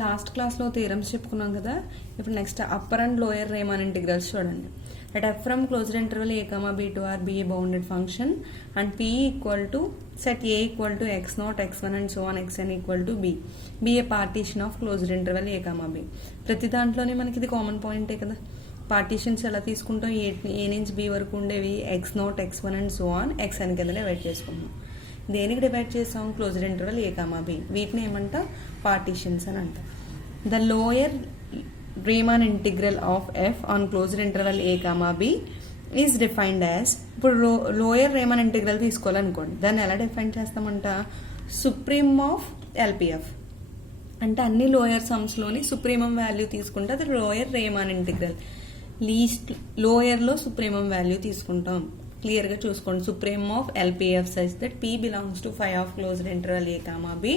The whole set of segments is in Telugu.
లాస్ట్ క్లాస్లో థియరమ్స్ చెప్పుకున్నాం కదా. ఇప్పుడు next upper and lower Riemann integrals చూడండి. at f from closed interval a comma b to r be a bounded function and p equal to set a equal to x0 x1 and so on xn equal to b be a partition of closed interval a comma b. ప్రతి దాంట్లోనే మనకి ఇది కామన్ పాయింటే కదా. పార్టీషన్స్ ఎలా తీసుకుంటాం, ఏ నుంచి బి వరకు ఉండేవి x0 x1 and so on xn కింద డివైడ్ చేసుకుంటాం. దేనికి డివైడ్ చేసాం, క్లోజ్డ్ ఇంటర్వల్ ఏ కామా బి. వీటిని ఏమంటా, పార్టీషన్స్ అని అంట. The lower Riemann integral of f on closed interval A comma b is defined as, ఇప్పుడు లోయర్ రీమాన్ ఇంటిగ్రల్ తీసుకోవాలనుకోండి, దాన్ని ఎలా డిఫైన్ చేస్తామంట, సుప్రీం ఆఫ్ ఎల్పిఎఫ్. అంటే అన్ని లోయర్ సమ్స్లోని సుప్రీమం వాల్యూ తీసుకుంటే అది లోయర్ రీమాన్ ఇంటిగ్రల్. లోయర్లో సుప్రీమం వాల్యూ తీసుకుంటాం. క్లియర్గా చూసుకోండి. Supremum of LPF such that p belongs to phi of closed interval A comma b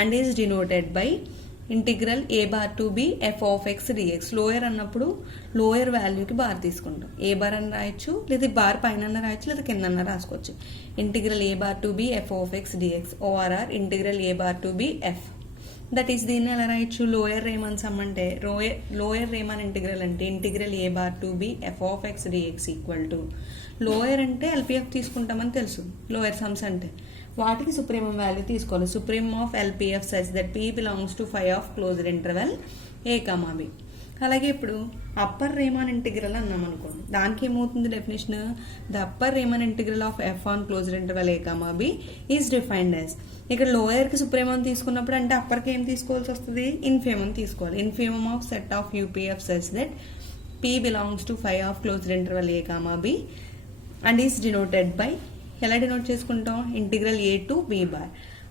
and is denoted by integral A bar to B F of X dx. Lower అన్నప్పుడు లోయర్ వాల్యూకి బార్ తీసుకుంటాం. ఏ బార్ అని రాయొచ్చు, లేదా బార్ పైన రాయొచ్చు, లేదా కింద రాసుకోవచ్చు. Integral A bar to B F of X dx or integral A bar to B f. That is దీన్ని ఎలా రాయొచ్చు, లోయర్ రేమాన్ సమ్ అంటే లోయర్ రేమాన్ ఇంటిగ్రల్ అంటే integral A bar to B F of X dx equal to, lower అంటే ఎల్పిఎఫ్ తీసుకుంటామని తెలుసు, లోయర్ సమ్స్ అంటే వాటికి సుప్రీమం వాల్యూ తీసుకోవాలి. Supremum of LPF such that p belongs to phi of closed interval A comma B. అలాగే ఇప్పుడు అప్పర్ రేమాన్ ఇంటిగ్రల్ అన్నాం అనుకోండి, దానికి ఏమవుతుంది definition, the upper Riemann integral of f on closed interval A comma b is defined as. ఇక్కడ లోయర్కి సుప్రీమం తీసుకున్నప్పుడు అంటే అప్పర్కి ఏం తీసుకోవాల్సి వస్తుంది, ఇన్ఫీమం తీసుకోవాలి. Infimum of set of UPF such that p belongs to phi of closed interval A comma b and is denoted by, ఎలా డినోట్ చేసుకుంటాం, integral A to B bar.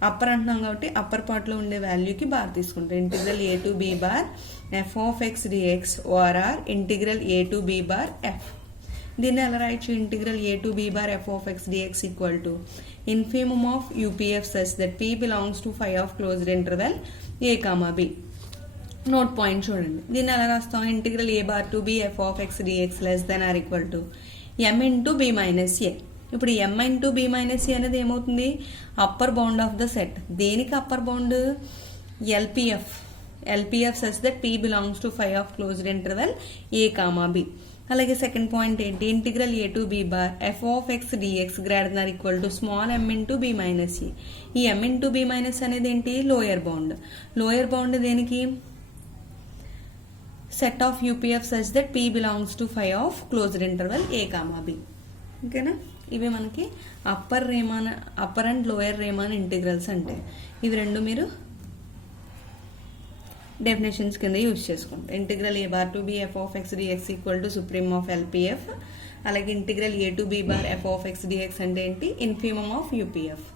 Upper అంటున్నాం కాబట్టి అప్పర్ పార్ట్లో ఉండే వాల్యూకి బార్ తీసుకుంటాం. Integral A to B bar F of X dx or integral A to B bar f. దీన్ని ఎలా రాయొచ్చు, integral A to B bar F of X dx equal to infimum of UPF such that p belongs to phi of closed interval A comma b. Note point చూడండి. దీన్ని ఎలా రాస్తాం, integral A bar to B F of X dx less than or equal to m into B minus a. ఇప్పుడు m into B minus a అనేది ఏమవుతుంది, upper bound of the set. దేనికి upper bound, LPF such that p belongs to phi of closed interval A comma B. అలాగే సెకండ్ పాయింట్ ఏంటి, integral A to B bar F of X dx greater than equal to small m into B minus a. ఈ ఎం ఇంటూ బి మైనస్ అనేది ఏంటి, లోయర్ బౌండ్. లోయర్ బౌండ్ దేనికి, set of UPF such that p belongs to phi of closed interval A comma b. ఓకేనా, ఇవి మనకి upper and lower Riemann integrals అంటే. ఇవి రెండు మీరు డెఫినేషన్స్ కింద యూజ్ చేసుకోండి. Integral A bar to B F of X dx equal to supremum of LPF. అలాగే integral A to B bar F of X dx అంటే ఏంటి, infimum of UPF.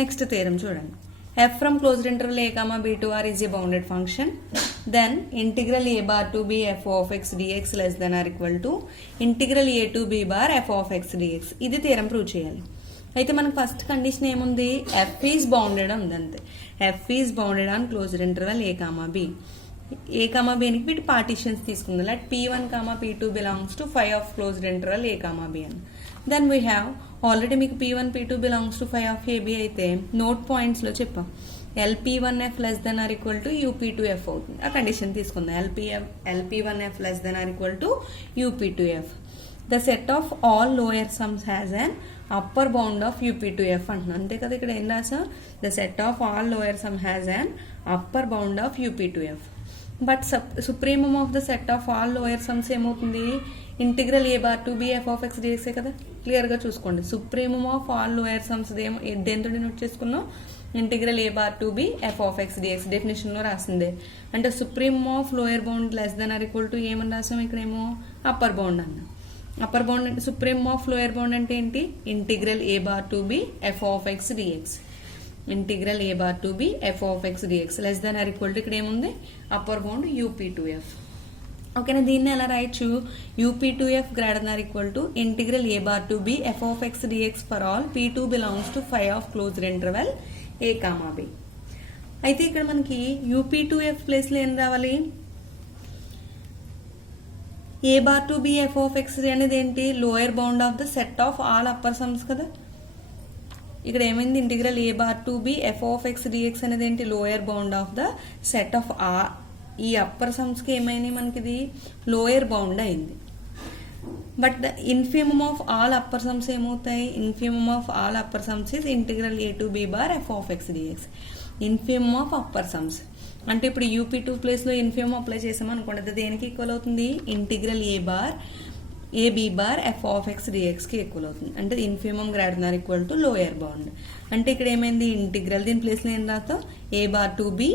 Next theorem చూడండి. f from closed interval a comma b to r is a bounded function, then integral a bar to b f of x dx less than or equal to integral a to b bar f of x dx. ఇది థియరం ప్రూవ్ చేయాలి. అయితే మనకు ఫస్ట్ కండిషన్ ఏముంది, f ఈజ్ బౌండెడ్ ఉంది అంతే. f is bounded on closed interval A comma b. A comma బికి వీటి పార్టీషన్స్ తీసుకుందాం. Like p1 comma p2 belongs to phi of closed interval A comma b అని. దెన్ వీ హ్యావ్ ఆల్రెడీ మీకు p1 p2 belongs to phi of a b అయితే నోట్ పాయింట్స్లో చెప్పాం, LP1F less than or equal to UP2F అవుతుంది. ఆ కండిషన్ తీసుకుందాం. LP1F less than or equal to UP2F. The set of all lower sums has an upper bound of UP2F అంటున్నాం. అంతే కదా, ఇక్కడ ఏం రాసా, the set of all lower sum has an upper bound of UP2F. But supremum of the set of all lower sums ఏమవుతుంది, integral A bar to B F of x డిఎక్సే కదా. క్లియర్గా చూసుకోండి. Supremum of all lower sums దేంతో నోట్ చేసుకున్నాం, integral A bar to B F of X dx డెఫినేషన్లో రాసిందే. అంటే supreme of lower bound less than or equal to ఏమని రాసాం, ఇక్కడేమో అప్పర్ బౌండ్ అన్న. అప్పర్ బౌండ్ అంటే సుప్రీం ఆఫ్ లోయర్ బౌండ్ అంటే ఏంటి, integral A bar to B F of X dx. Integral A bar to B F of X dx less than or equal to ఇక్కడ ఏముంది, అప్పర్ బౌండ్ UP2F. ఓకేనా, దీన్ని ఎలా రాయొచ్చు, UP2F greater than or equal to integral A bar to B F of X dx for all p2 belongs to phi of closed interval A comma B. అయితే ఇక్కడ మనకి UP2F ప్లేస్లో ఏం రావాలి, A bar to B F of X అనేది ఏంటి, lower bound of the set of all upper sums కదా. ఇక్కడ ఏమైంది, integral A bar to B F of X dx అనేది ఏంటి, lower bound of the set of R. ఈ అప్పర్ సమ్స్కి ఏమైంది మనకి, ఇది లోయర్ బౌండ్ అయింది. But the infimum of all upper sums ఏమవుతాయి, infimum of all upper sums is integral A to B bar F of X dx. Infimum of upper sums అంటే ఇప్పుడు యూపీ2 ప్లేస్లో ఇన్ఫిమమ్ అప్లై చేసామనుకోండి, అది దేనికి ఈక్వల్ అవుతుంది, integral A B bar F of X డిఎక్స్కి ఈక్వల్ అవుతుంది. అంటే infimum greater than equal to lower bound. అంటే ఇక్కడ ఏమైంది, ఇంటిగ్రల్ దీని ప్లేస్లో ఏం రాస్తాం, A bar to B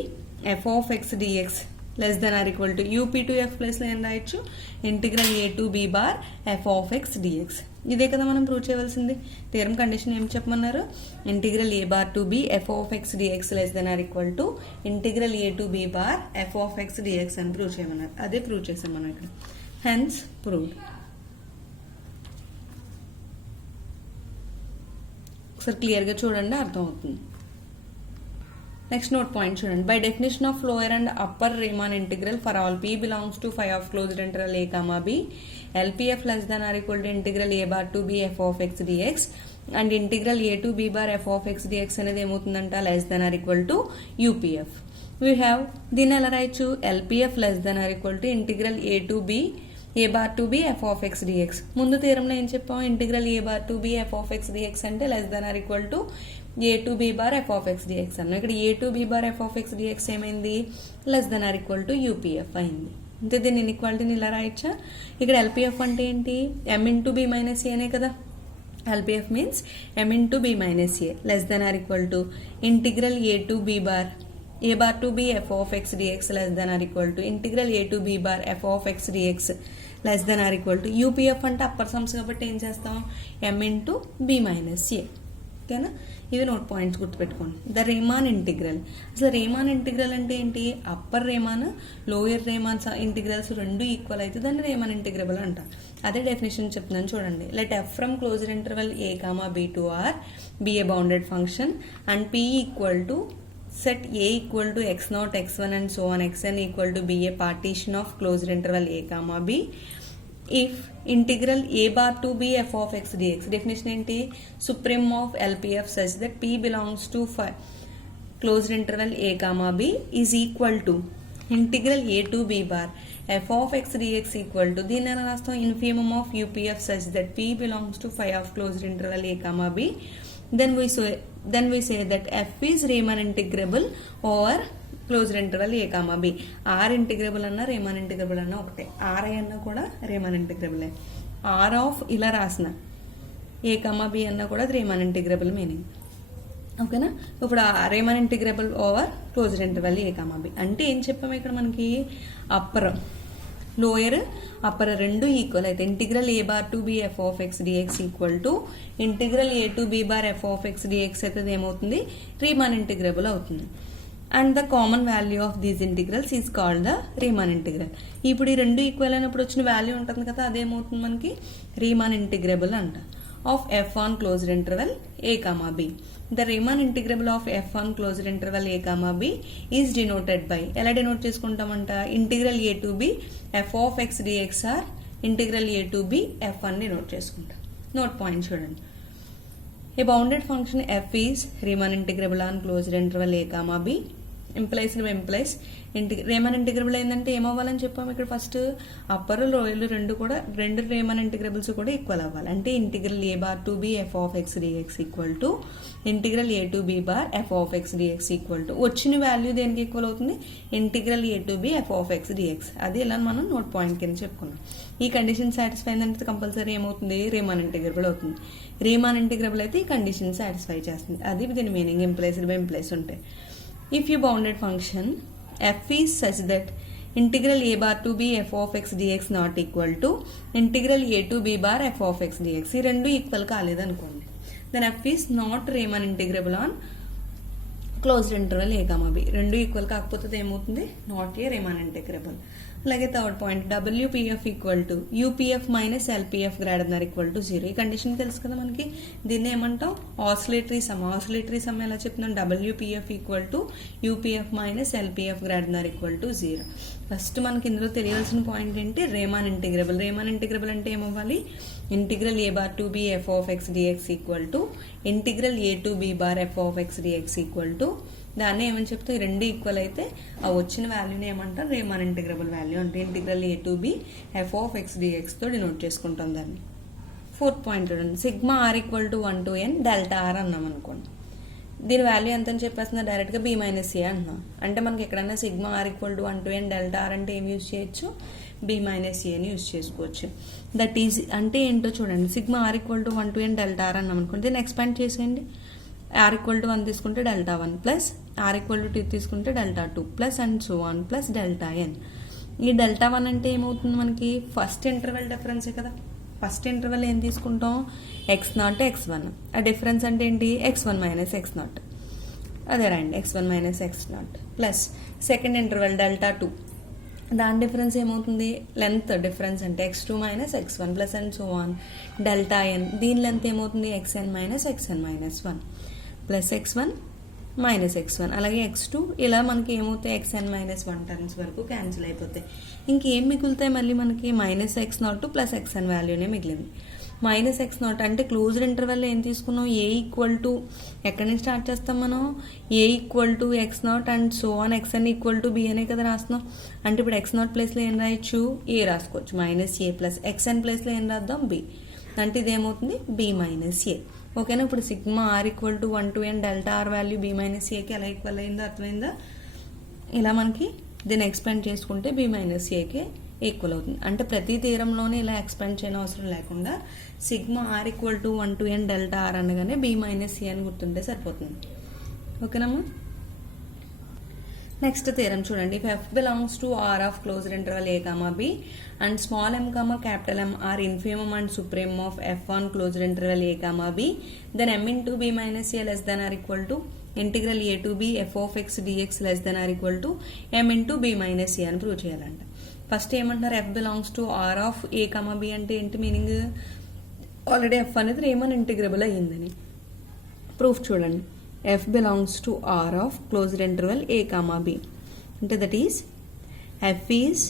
F of X dx less than or equal to యూపీ2ఎఫ్ ప్లేస్లో ఏం రాయొచ్చు, integral A to B bar F of X dx. ఇదే కదా మనం ప్రూవ్ చేయవలసింది. థియరమ్ కండిషన్ ఏం చెప్పమన్నారు, integral A bar to B F of X dx less than or equal to integral A to B bar F of X dx అని ప్రూవ్ చేయమన్నారు. అదే ప్రూవ్ చేసాం మనం ఇక్కడ. Hence proved. ఒకసారి క్లియర్గా చూడండి, అర్థమవుతుంది. నెక్స్ట్ నోట్ పాయింట్ చూడండి. By definition of lower and upper Riemann integral for all p belongs to phi of closed interval A comma b, LPF less than or equal to integral A bar to B F of X dx and integral A to B bar F of X dx అనేది ఏమవుతుందంట, less than or equal to UPF. We have దీన్ని ఎలా రాయొచ్చు, LPF less than or equal to integral A to B A bar to B F of X dx. ముందు థియరంలో ఏం చెప్పాం, integral A bar to B F of X dx అంటే less than or equal to A to B bar F of X dx అన్న. ఇక్కడ A to B bar F of X dx ఏమైంది, less than or equal to UPF అయింది. అంటే దీన్ని ఇన్ఈక్వాలిటీని ఇలా రాయొచ్చా. ఇక్కడ ఎల్పిఎఫ్ అంటే ఏంటి, ఎం ఇంటూ బి మైనస్ ఏనే కదా. LPF means M into B minus A less than or equal to integral A to B bar A bar to B F of X dx less than or equal to integral A to B bar F of X dx less than or equal to UPF అంటే అప్పర్ సమ్స్ కాబట్టి ఏం చేస్తాం, M into B minus A. ఓకేనా, ఇవి నోట్ పాయింట్స్ గుర్తుపెట్టుకోండి. The Riemann integral. అసలు రేమాన్ ఇంటిగ్రల్ అంటే ఏంటి, upper Riemann lower Riemann integrals రెండు ఈక్వల్ అయితే దాన్ని రేమాన్ ఇంటిగ్రబుల్ అంట. అదే డెఫినేషన్ చెప్తున్నాను చూడండి. Let f from closed interval A comma b to R be a bounded function and p equal to set a equal to x0 x1 and so on xn equal to be a partition of closed interval a comma b if integral a bar to b f of x dx. definition enti, supreme of LPF such that p belongs to closed interval a comma b is equal to integral a to b bar f of x dx equal to దీని ఎలా రాస్తాం, infimum of UPF such that p belongs to phi of closed interval a comma b. Then we say that f is Riemann integrable over closed interval a comma b. r integrable అన్న Riemann integrable అన్న ఒకటే, r అన్న కూడా Riemann integrable. r ఆఫ్ ఇలా రాసిన a comma b అన్న కూడా Riemann integrable మీనింగ్. ఓకేనా, ఇప్పుడు Riemann integrable over closed interval a comma b అంటే ఏం చెప్పాము ఇక్కడ మనకి, అప్పర్ లోయర్ అప్పర్ రెండు ఈక్వల్ అయితే integral A bar to B F of X dx equal to integral A to B bar F of X dx అయితే ఏమవుతుంది, రీమాన్ ఇంటిగ్రబుల్ అవుతుంది. And the common value of these integrals is called the Riemann integral. ఇప్పుడు ఈ రెండు ఈక్వల్ అయినప్పుడు వచ్చిన వాల్యూ ఉంటుంది కదా, అదేమవుతుంది మనకి రీమాన్ ఇంటిగ్రబుల్ అంట. Of f on closed interval A comma b. The Riemann integrable of f on closed interval a comma b is denoted by, ఎలా డినోట్ చేసుకుంటామంట, ఇంటిగ్రల్ a to b f of x dx or ఇంటిగ్రల్ a to b f అని డినోట్ చేసుకుంటాం. నోట్ పాయింట్ చూడండి. A bounded function f is Riemann integrable on closed interval a comma b implies Riemann integrable అయిందంటే ఏమవ్వాలని చెప్పాము ఇక్కడ, ఫస్ట్ అప్పర్ లోయర్లు రెండు రేమాన్ ఇంటిగ్రబుల్స్ కూడా ఈక్వల్ అవ్వాలి. అంటే integral A bar to B F of X dx equal to integral A to B bar F of X dx equal to వచ్చిన వాల్యూ దేనికి ఈక్వల్ అవుతుంది, integral A to B F of X dx. అది ఇలా మనం నోట్ పాయింట్ కింద చెప్పుకున్నాం. ఈ కండిషన్ సాటిస్ఫై అయిందంటే కంపల్సరీ ఏమవుతుంది, రేమాన్ ఇంటిగ్రబుల్ అవుతుంది. రేమాన్ ఇంటిగ్రబుల్ అయితే ఈ కండిషన్ సాటిస్ఫై చేస్తుంది. అది దీని మీనింగ్, ఇంప్లైస్డ్ బై ఇంప్లైస్ ఉంటాయి. If your bounded function f is such that integral a bar to b f of x dx not equal to integral a to b bar f of x dx, ఈ రెండు ఈక్వల్ కాలేదనుకోండి, then f is not Riemann integrable on closed interval A comma B. రెండు ఈక్వల్ కాకపోతే ఏమవుతుంది, నాట్ ఏ రీమాన్ ఇంటిగ్రబుల్. అలాగే third point, WPF equal to UPF minus LPF greater than equal to 0. ఈ కండిషన్ తెలుసు కదా మనకి, దీన్ని ఏమంటాం, ఆసిలేటరీ సమ్. ఆసిలేటరీ సమ్ ఎలా చెప్తున్నాం, డబ్ల్యూపీఎఫ్ equal to UPF minus LPF greater than equal to 0. First మనకి ఇందులో తెలియాల్సిన పాయింట్ ఏంటి, రేమాన్ ఇంటిగ్రబుల్. రేమాన్ ఇంటిగ్రబుల్ అంటే ఏమవ్వాలి, integral a bar to b f of x dx equal to integral a to b bar f of x dx equal to దాన్ని ఏమని చెప్తే ఈ రెండు ఈక్వల్ అయితే ఆ వచ్చిన వాల్యూని ఏమంటారు రేమాన్ ఇంటిగ్రబుల్ వాల్యూ అంటే integral a to b f of x dx తో డినోట్ చేసుకుంటాం దాన్ని. 4th పాయింట్ చూడండి, sigma r equal to 1 to n delta r అన్నాం అనుకోండి. దీని వాల్యూ ఎంత అని చెప్పేస్తున్నా డైరెక్ట్గా b మైనస్ ఏ అంటున్నాం. అంటే మనకి ఎక్కడైనా sigma r equal to 1 to n delta r అంటే ఏం యూజ్ చేయొచ్చు, b మైనస్ ఏని యూజ్ చేసుకోవచ్చు. దట్ ఈజ్ అంటే ఏంటో చూడండి, sigma r equal to 1 to n delta r అన్నాం అనుకోండి. దీన్ని ఎక్స్పాండ్ చేసేయండి. r ఈక్వల్ టు 1 తీసుకుంటే delta 1 plus r equal to 2 తీసుకుంటే delta 2 plus and so 1 plus delta n. ఈ డెల్టా 1 అంటే ఏమవుతుంది మనకి ఫస్ట్ ఇంటర్వెల్ డిఫరెన్సే కదా. ఫస్ట్ ఇంటర్వెల్ ఏం తీసుకుంటాం, x0 x1. ఆ డిఫరెన్స్ అంటే ఏంటి, x1 మైనస్ x0. అదే రండి, x1 minus x0 plus second interval delta 2. దాని డిఫరెన్స్ ఏమవుతుంది, లెంత్ డిఫరెన్స్ అంటే x2 minus x1 plus and so 1 delta n. దీని లెంత్ ఏమవుతుంది, xn minus xn minus 1 plus x1 minus x1 అలాగే x2. ఇలా మనకి ఏమవుతాయి, xn మైనస్ 1 టర్మ్స్ వరకు క్యాన్సిల్ అయిపోతాయి. ఇంకేం మిగులుతాయి మళ్ళీ మనకి మైనస్ x0 ప్లస్ xn వాల్యూనే మిగిలింది. మైనస్ x0 అంటే క్లోజ్డ్ ఇంటర్వెల్ ఏం తీసుకున్నాం, ఏ ఈక్వల్ టు ఎక్కడి నుంచి స్టార్ట్ చేస్తాం మనం, A equal to x0 and so on xn equal to b అనే కదా రాస్తున్నాం. అంటే ఇప్పుడు x0 ప్లేస్లో ఏం రాయొచ్చు, ఏ రాసుకోవచ్చు, మైనస్ ఏ ప్లస్ xn ప్లేస్లో ఏం రాద్దాం, b. అంటే ఇది ఏమవుతుంది, b మైనస్ ఏ. ఓకేనా. ఇప్పుడు sigma r equal to 1 to n delta r value b minus ఏకి ఎలా ఈక్వల్ అయిందో అర్థమైందా. ఇలా మనకి దీన్ని ఎక్స్పాండ్ చేసుకుంటే b మైనస్ ఏకి ఈక్వల్ అవుతుంది. అంటే ప్రతి థీరంలోనే ఇలా ఎక్స్పాండ్ చేయని అవసరం లేకుండా sigma r equal to 1 to n delta r అనగానే b మైనస్ ఏ అని గుర్తుంటే సరిపోతుంది. ఓకేనమ్మా. నెక్స్ట్ థీరం చూడండి, if f belongs to r of closed interval a comma b and small m comma capital M are infimum and supremum of f on closed interval a comma b, then m into b minus a less than or equal to integral a to b f of x dx less than or equal to m into b minus a అని ప్రూవ్ చేయాలంట. ఫస్ట్ ఏమంటారు, f belongs to r of a comma b అంటే ఏంటి మీనింగ్, ఆల్రెడీ f అనేది రేమన్ ఇంటిగ్రబుల్ అయ్యిందని. ప్రూఫ్ చూడండి, f belongs to r of closed interval a comma b అంటే that is f is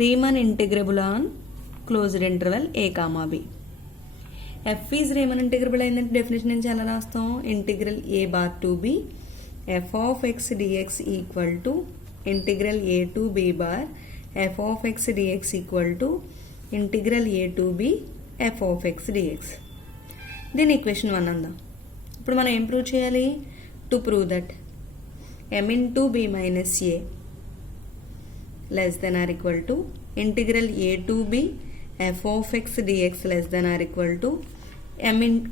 Riemann integrable on closed interval a comma b. f is Riemann integrable అయిందంటే డెఫినేషన్ నుంచి ఎలా రాస్తాం, integral a bar to b f of x dx equal to integral a to b bar f of x dx equal to integral a to b f of x dx. దీని ఈక్వేషన్ 1 అందాం. ఇప్పుడు మనం ఏం ప్రూవ్ చేయాలి, to prove that m into b minus a less than or equal to integral a to b f of x dx less than or equal to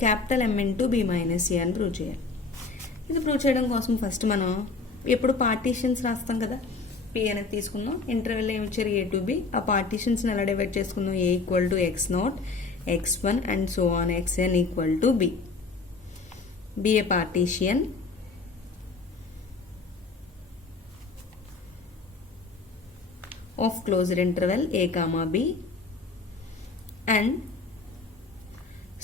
capital M into b minus a అని ప్రూవ్ చేయాలి. ఇది ప్రూవ్ చేయడం కోసం ఫస్ట్ మనం ఎప్పుడు పార్టీషన్స్ రాస్తాం కదా, p అనేది తీసుకుందాం, ఇంటర్వెల్ ఏమి ఇచ్చారు a to b, ఆ పార్టీషన్స్ని ఎలా డివైడ్ చేసుకుందాం, a equal to x0 x1 and so on xn equal to b. be a partition of closed interval a comma b and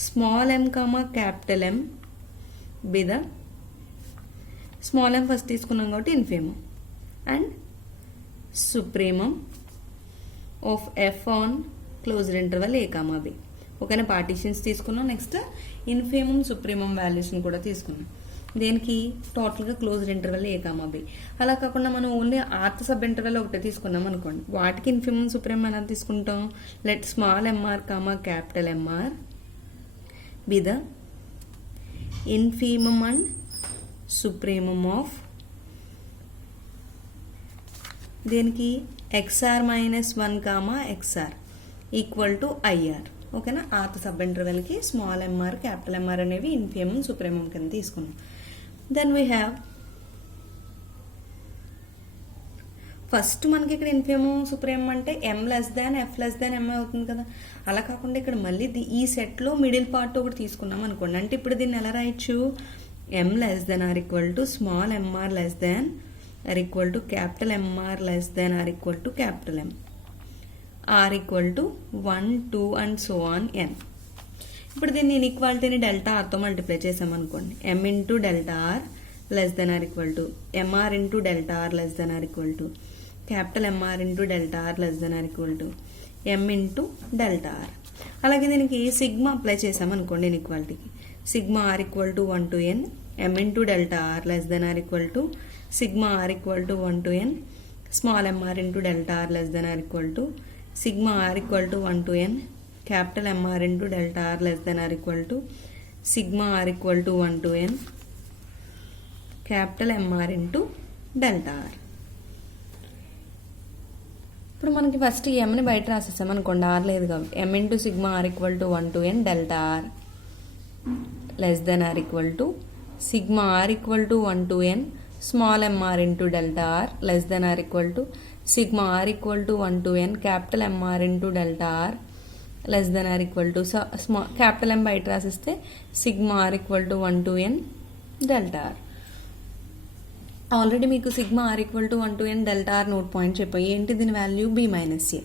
small m comma capital M be the small m first తీసుకున్నాం కాబట్టి infimum and supremum of f on closed interval a comma b. ఓకేనా, పార్టీషన్స్ తీసుకున్నాం. నెక్స్ట్ ఇన్ఫేమం సుప్రీమం వాల్యూస్ని కూడా తీసుకున్నాం. దేనికి, టోటల్గా క్లోజ్డ్ ఇంటర్వెల్ ఏ కామా బి. అలా కాకుండా మనం ఓన్లీ ఆర్త్ సబ్ ఇంటర్వెల్ ఒకటే తీసుకున్నాం అనుకోండి, వాటికి ఇన్ఫేమం సుప్రీమం ఎలా తీసుకుంటాం, let small MR comma capital MR be the infimum and supremum of దేనికి, XR minus 1 comma XR equal to IR. ఓకేనా, ఆర్త్ సబ్ ఇంటర్వెల్కి స్మాల్ ఎంఆర్ క్యాపిటల్ ఎంఆర్ అనేవి ఇన్ఫీమం సుప్రీమం కింద తీసుకున్నాం. దెన్ వీ హ్యావ్ ఫస్ట్ మనకి ఇక్కడ ఇన్ఫీమం సుప్రీమం అంటే m లెస్ దాన్ f లెస్ దాన్ m అవుతుంది కదా. అలా కాకుండా ఇక్కడ మళ్ళీ ఈ సెట్లో మిడిల్ పార్ట్ ఒకటి తీసుకున్నాం అనుకోండి. అంటే ఇప్పుడు దీన్ని ఎలా రాయొచ్చు, m less than or equal to small m r less than or equal to capital m r less than or equal to capital M r equal to 1 2 and so on n. ఇప్పుడు దీన్ని ఇన్ఈక్వాలిటీని డెల్టా ఆర్తో మల్టిప్లై చేసామనుకోండి, m into delta are less than or equal to m r into delta are less than or equal to capital m r into delta are less than or equal to m into delta R. అలాగే దీనికి సిగ్మా అప్లై చేసామనుకోండి ఇన్ఈక్వాలిటీకి, sigma are equal to 1 to n m into delta are less than or equal to sigma are equal to 1 to n small mr into delta are less than or equal to sigma are equal to 1 to n capital mr into delta are less than or equal to sigma are equal to 1 to n capital mr into delta are. ఇప్పుడు మనకి ఫస్ట్ ఎంని బయట రాసేసాం అనుకోండి, ఆర్ లేదు కాబట్టి m into sigma are equal to 1 to n delta are less than or equal to sigma are equal to 1 to n small mr into delta are less than or equal to sigma are equal to 1 to n capital mr into delta are less than or equal to capital m బయట రాసిస్తే sigma are equal to 1 to n delta r. Already మీకు sigma are equal to 1 to n delta r note point చెప్పాయి. ఏంటి దీని value b minus a,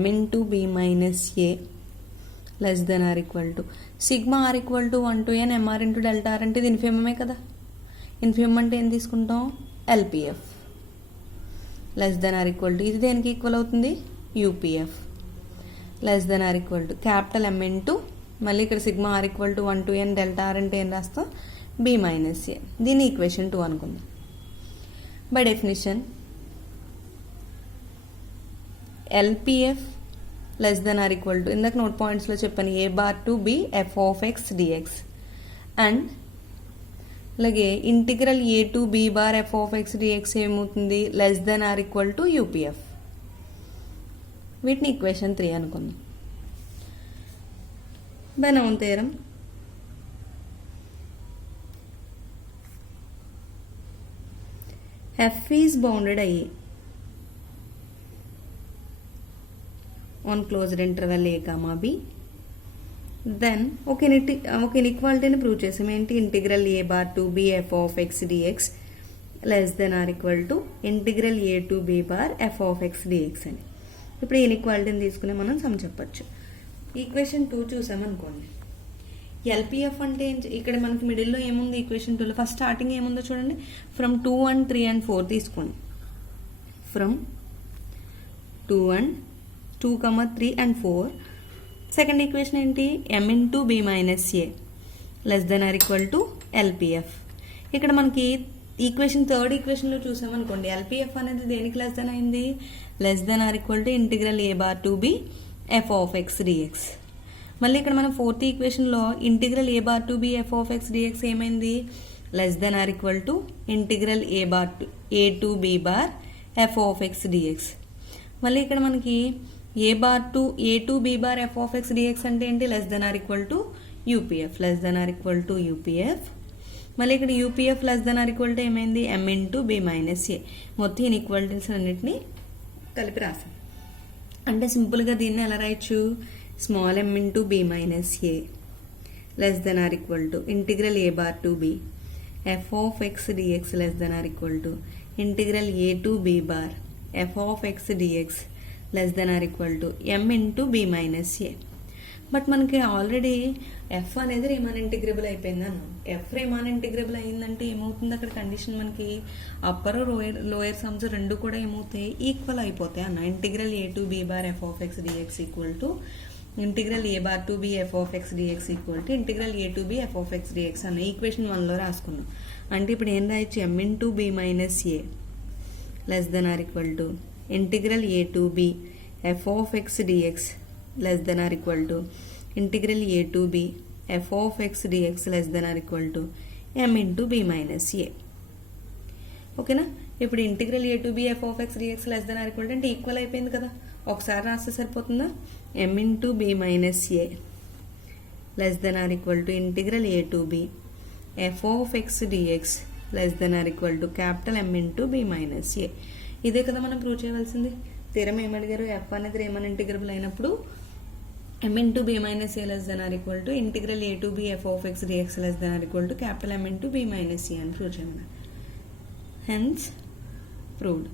m into b minus A less than or equal to sigma are equal to 1 to n mr into delta r అంటే ఇది ఇన్ఫిమమే కదా. ఇన్ఫిమమ్ అంటే ఏం తీసుకుంటాం, LPF less than or equal to ఇది దేనికి ఈక్వల్ అవుతుంది, UPF less than or equal to capital m into మళ్ళీ ఇక్కడ sigma are equal to 1 to n delta r అంటే ఏం రాస్తాం, b మైనస్ ఏ. దీని ఈక్వేషన్ 2 అనుకుందాం. By definition LPF less than or equal to ఇందాక నోట్ పాయింట్స్లో చెప్పాను A bar to B F of X dx and అలాగే integral A to B bar F of X dx ఏమవుతుంది, less than or equal to UPF. వీటిని ఈక్వేషన్ 3 అనుకుందాం. బెనౌన్ theorem f is bounded I on closed interval a comma b, then ఒక ఇన్ఈక్వాలిటీని ప్రూవ్ చేసాం. ఏంటి, integral A bar to B F of X dx less than or equal to integral A to B bar F of X dx అని. ఇప్పుడు ఈ ఇన్ఈక్వాలిటీని తీసుకుని మనం సమ్ చెప్పచ్చు. ఈక్వేషన్ 2 చూసామనుకోండి, ఎల్పిఎఫ్ అంటే ఇక్కడ మనకి మిడిల్లో ఏముంది ఈక్వేషన్ 2లో, ఫస్ట్ స్టార్టింగ్ ఏముందో చూడండి, ఫ్రమ్ 2 and 3 and 4 తీసుకోండి. From 2 and 2, 3 and 4. Second equation ఏంటి, m into B minus A less than or equal to LPF. ఇక్కడ మనకి ఈక్వేషన్ థర్డ్ ఈక్వేషన్లో చూసామనుకోండి, ఎల్పిఎఫ్ అనేది దేనికి లెస్ దెన్ అయింది, less than or equal to integral A bar to B F of X dx. మళ్ళీ ఇక్కడ మనం ఫోర్త్ ఈక్వేషన్లో integral A bar to B F of X dx ఏమైంది, less than or equal to integral A bar to A to B bar F of X dx. మళ్ళీ ఇక్కడ మనకి A to B bar F of X dx అంటే ఏంటి, less than or equal to UPF less than or equal to UPF. మళ్ళీ ఇక్కడ UPF less than or equal to ఏమైంది, m into B minus A. మొత్తం ఇన్ఈక్వాలిటీస్ అన్నిటిని కలిపి రాసాం. అంటే సింపుల్గా దీన్ని ఎలా రాయొచ్చు, small m into B minus A less than or equal to integral A bar to B F of X dx less than or equal to integral A to B bar F of X dx less than or equal to m into B minus a. But మనకి ఆల్రెడీ ఎఫ్ అనేది రీమాన్ ఇంటిగ్రబుల్ అయిపోయింది అన్నాం. ఎఫ్ రీమాన్ ఇంటిగ్రబుల్ అయిందంటే ఏమవుతుంది, అక్కడ కండిషన్ మనకి అప్పర్ లోయర్ సమ్స్ రెండు కూడా ఏమవుతాయి, ఈక్వల్ అయిపోతాయి అన్న. Integral A to B bar F of X dx equal to integral A bar to B F of X dx equal to integral A to B F of X dx అన్న ఈక్వేషన్ 1లో రాసుకున్నాం. అంటే ఇప్పుడు ఏం రాయొచ్చు, m into B minus A less than or equal to integral A to B F of X dx less than or equal to integral A to B F of X dx less than or equal to m into B minus A. ఓకేనా, ఇప్పుడు integral A to B F of X dx less than or equal to అంటే ఈక్వల్ అయిపోయింది కదా, ఒకసారి రాస్తే సరిపోతుందా, m into B minus A less than or equal to integral A to B F of X dx less than or equal to capital m into B minus A. ఇదే కదా మనం ప్రూవ్ చేయవలసింది. థీరం ఏమడిగారు, ఎఫ్ అనేది రీమాన్ ఇంటిగ్రబుల్ అయినప్పుడు m into B minus A less than or equal to integral A to B F of X dx less than or equal to capital m into B minus A అని ప్రూవ్ చేయమన్నారు. Hence proved.